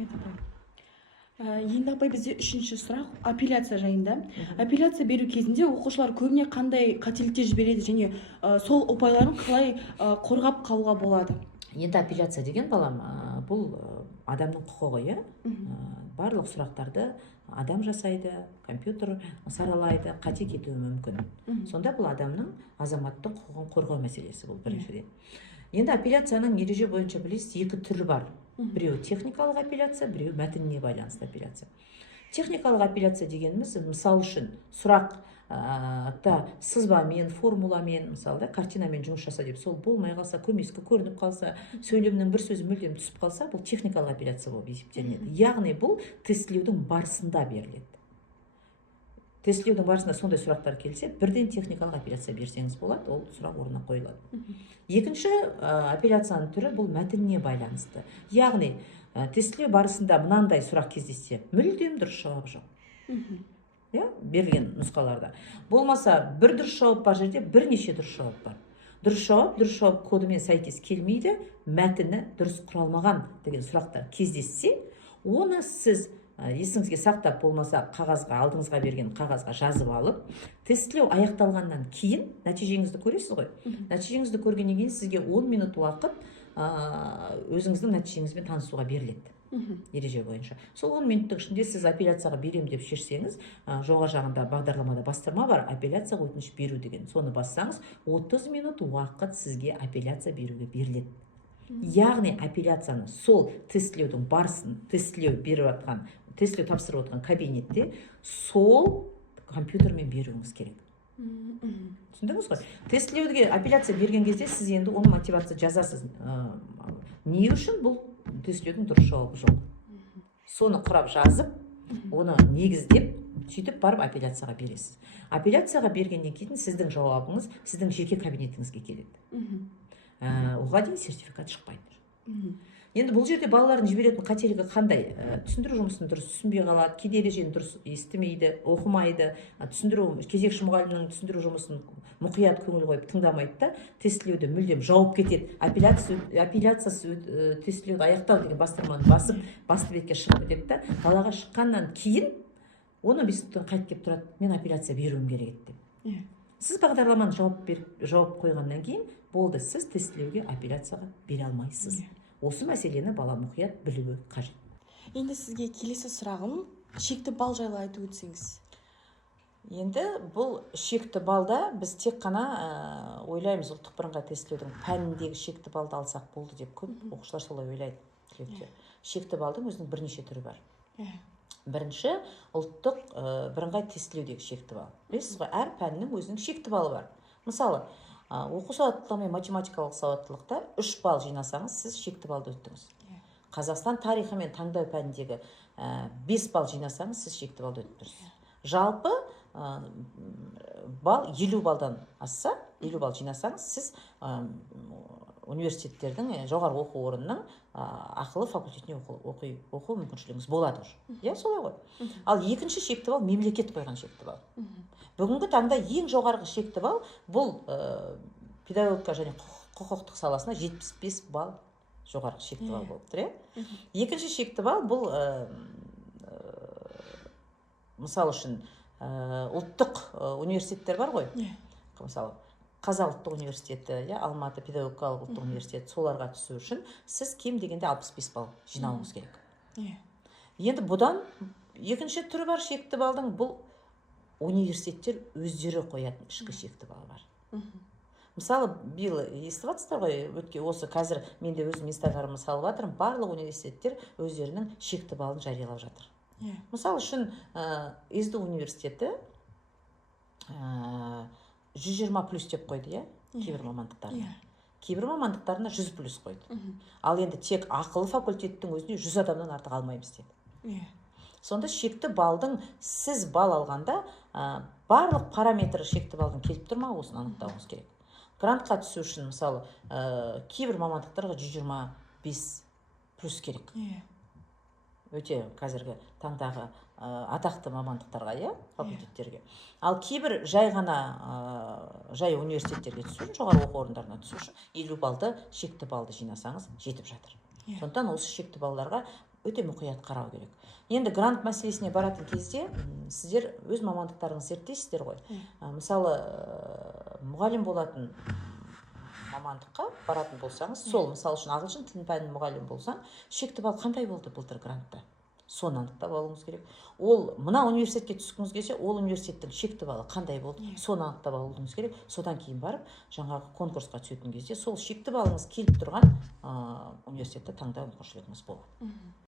Рахмет апай. Енді апай бізде үшінші сұрақ апелляция жайында. Апелляция беру кезінде оқушылар көбіне қандай қателіктер жібереді және сол ұпайларын қалай қорғап қалуға болады? Енді апелляция деген балам, бұл адамның құқығы, иә? Барлық сұрақтарды адам жасайды, компьютер саралайды, қате кетуі мүмкін. Сонда бұл адамның азаматтың құқығын қорғау мәселесі бұл біріншіден. Енді апелляцияның ереже бойынша білесіз, екі түрі бар. Біреу техникалық апелляция, біреу мәтініне байланысты апелляция. Техникалық апелляция дегеніміз, мысал үшін сұрақта сызбамен, формуламен, мысалы картинамен жұмыс жаса деп, сол болмай қалса, көмескі көрініп қалса, сөйлемнің бір сөзі мүлдем түсіп қалса, бұл техникалық апелляция болып есептелінеді. Яғни бұл тестілеудің барысында беріледі. Тестілеудің барысында сондай сұрақтар келсе, бірден техникалық апелляция берсеңіз болады, ол сұрақ орнына қойылады. Екінші апелляцияның түрі бұл мәтініне байланысты. Яғни тестілеу барысында мынандай сұрақ кездессе, мүлдем дұрыс жауап жоқ. Берілген нұсқаларда. Болмаса, бір дұрыс жауап бар жерде бірнеше дұрыс жауап бар. Дұрыс жауап кодымен сәйкес келмейді, мәтіні дұрыс құралмаған деген сұрақтар кездессе, оны сіз есіңізге сақтап, болмаса қағазға, алдыңызға берген қағазға жазып алып, тестілеу аяқталғаннан кейін нәтижеңізді көресіз ғой. Нәтижеңізді көргеннен кейін сізге 10 минут уақыт өзіңіздің нәтижеңізбен танысуға беріледі. Ереже бойынша. Сол 10 минуттың ішінде сіз апелляцияға берем деп шешсеңіз, жоғары жағында бағдарламада бастырма бар, апелляцияға өтініш беру деген. Соны бассаңыз, 30 минут уақыт сізге апелляция беруге беріледі. Яғни апелляцияны сол тестілеудің барысын, тестілеу тапсырып отқан кабинетте сол компьютермен беруіңіз керек. Түсіндіңіз ғой? Тестілеуге апелляция берген кезде сіз енді оны мотивация жазасыз. Не үшін? Бұл тестілеудің дұрыс жауабы жоқ. Соны құрап жазып, оны негіздеп, сөйтіп барып апелляцияға бересіз. Апелляцияға бергеннен кейін сіздің жауабыңыз сіздің жеке кабинетіңізге келеді. Оған дейін сертификат шықпайды. Енді бұл жерде балалардың жіберетін қателігі қандай? Түсіндіру жұмысын дұрыс түсінбей қалады, кейде ережені дұрыс естімейді, оқымайды, кезекші мұғалімнің түсіндіру жұмысын мұқият көңіл қойып тыңдамайды да, тестілеуді мүлдем жауып кетеді. Апелляциясы тестілеуді аяқтау деген бастырманы басып, басты бетке шығып кетеді да, далаға шыққаннан кейін оны бесіктен қайтып келіп тұрады, мен апелляция беруім керек деп. Сіз бағдарламаны жауап қойғаннан кейін болды, сіз тестілеуге апелляцияға бере алмайсыз. Осы мәселені бала мұқият білуі қажет. Енді сізге келесі сұрағым, шекті балл жайлы айтып өтсеңіз. Енді бұл шекті балда біз тек қана ойлаймыз, ұлттық бірыңғай тестілеудің пәніндегі шекті балды алсақ болды деп көп оқушылар солай ойлайды. Шекті балдың өзінің бірнеше түрі бар. Бірінші ұлттық бірыңғай тестілеудегі шекті бал. Білесіз ғой, әр пәннің өзінің шекті балы бар. Мысалы, оқу сауаттылығы мен математикалық сауаттылықта 3 балл жинасаңыз, сіз шекті балды өттіңіз. Қазақстан тарихы мен таңдау пәніндегі 5 балл жинасаңыз, сіз шекті балды өттіңіз. Жалпы балл 50 балдан асса, 50 балл жинасаңыз, сіз университеттердің, жоғарғы оқу орнының ақылы факультетіне оқу мүмкіншілігіңіз болады. Солай ғой. Ал екінші шекті балл мемлекет қойған шекті балл. Бүгінгі таңда ең жоғарғы шекті балл бұл педагогика және құқықтық саласына 75 балл жоғарғы шекті балл болып тұр. Екінші шекті балл бұл мысал үшін ұлттық университеттер бар ғой. Мысалы, Қазақ ұлттық университеті, Алматы педагогикалық ұлттық университеті, соларға түсу үшін сіз кем дегенде 65 балл жинауыңыз керек. Енді бұдан екінші түрі бар шекті балдың, бұл университеттер өздері қоятын ішкі шекті балы бар. Мысалы, биыл естіп жатсыздар ғой, осы қазір мен де өзім инстаграмыма салып жатырмын, барлық университеттер өздерінің шекті балын жариялап жатыр. Мысалы үшін СДУ университеті 120 плюс деп қойды, кейбір мамандықтарына. Кейбір мамандықтарына 100 плюс қойды. Ал енді тек ақылы факультеттің өзіне 100 адамнан артық алмаймыз деді. Сонда шекті балдың, сіз бал алғанда барлық параметрі шекті балдың келіп тұрма, осыны анықтауыңыз керек. Грантқа түсу үшін, мысалы, кейбір мамандықтарға 125 плюс керек. Өте қазіргі таңдағы атақты мамандықтарға, факультеттерге. Ал кейбір жай университеттерге түсу үшін, жоғары оқу орындарына түсу үшін 50 балды, шекті балды жинасаңыз жетіп жатыр. Сондықтан осы шекті балларға өте мұқият қарау керек. Енді грант мәселесіне баратын кезде сіздер өз мамандықтарыңызды зерттейсіздер ғой. Мысалы мұғалім болатын мамандыққа баратын болсаңыз, сол мысалы үшін ағылшын тілін пәнінің мұғалім болсаң, шекті балл қандай болды былтыр грантта? Соны анықтап алуыңыз керек. Ол мына университетке түскіңіз келсе, ол университеттің шекті баллы қандай болды? Соны анықтап алуыңыз керек. Содан кейін барып, жаңағы конкурсқа түсетін кезде сол шекті баллыңыз келіп тұрған университетті таңдау мүмкіншілігіңіз болады.